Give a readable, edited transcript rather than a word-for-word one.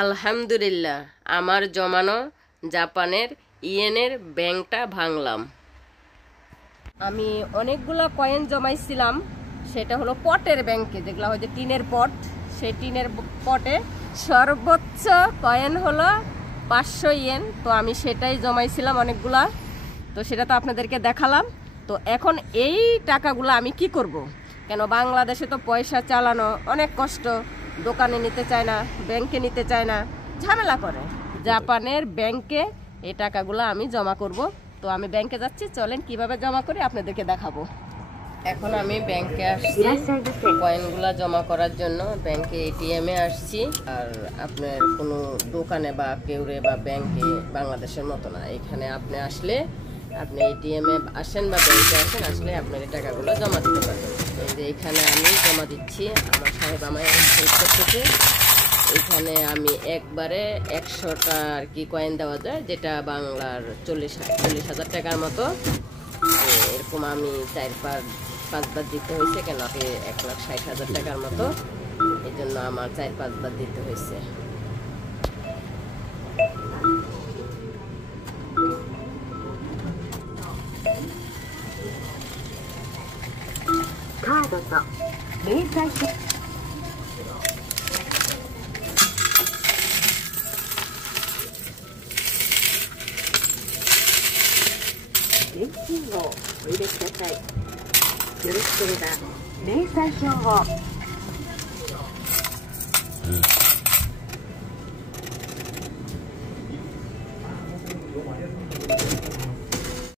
আলহামদুলিল্লাহ, আমার জমানো জাপানের ইয়েনের ব্যাংকটা ভাঙলাম। আমি অনেকগুলো কয়েন জমাইছিলাম, সেটা হলো পটের ব্যাংকে, যেগুলো হয় যে টিনের পট, সেই টিনের পটে সর্বোচ্চ কয়েন হলো 500 ইয়েন। তো আমি সেটাই জমাইছিলাম অনেকগুলা, তো সেটা তো আপনাদেরকে দেখালাম। তো এখন এই টাকাগুলো আমি কি করব? কেন বাংলাদেশে তো পয়সা চালানো অনেক কষ্ট, দোকানে নিতে চায় না, ব্যাংকে নিতে চায় না, ঝামেলা করে। জাপানের ব্যাংকে এই টাকাগুলো আমি জমা করব। তো আমি ব্যাংকে যাচ্ছি, চলেন কিভাবে জমা করি আপনাদেরকে দেখাবো। এখন আমি ব্যাংকে আসছি কয়েনগুলা জমা করার জন্য। ব্যাংকে এটিএমে আসছি, আর আপনার কোনো দোকানে বা কেউরে বা ব্যাংকে বাংলাদেশের মতো না। এখানে আপনি আসলে, আপনি এটিএমে আসেন বা ব্যাংকে আসেন, আসলে আপনার এই টাকাগুলো জমা দিতে পারবেন। এই যে এখানে আমি জমা দিচ্ছি, আমার সাহেব আমায় হেল্প করতেছে। এখানে আমি একবারে 100টা আর কি কয়েন দেওয়া যায়, যেটা বাংলার 40,000 টাকার মতো। এরকম আমি 4-5 বার দিতে হয়েছে, কেন আপনি 1,60,000 টাকার মতো, এই জন্য আমার 4-5 বার দিতে হয়েছে।現金をお入れください。よろしければ明細表を。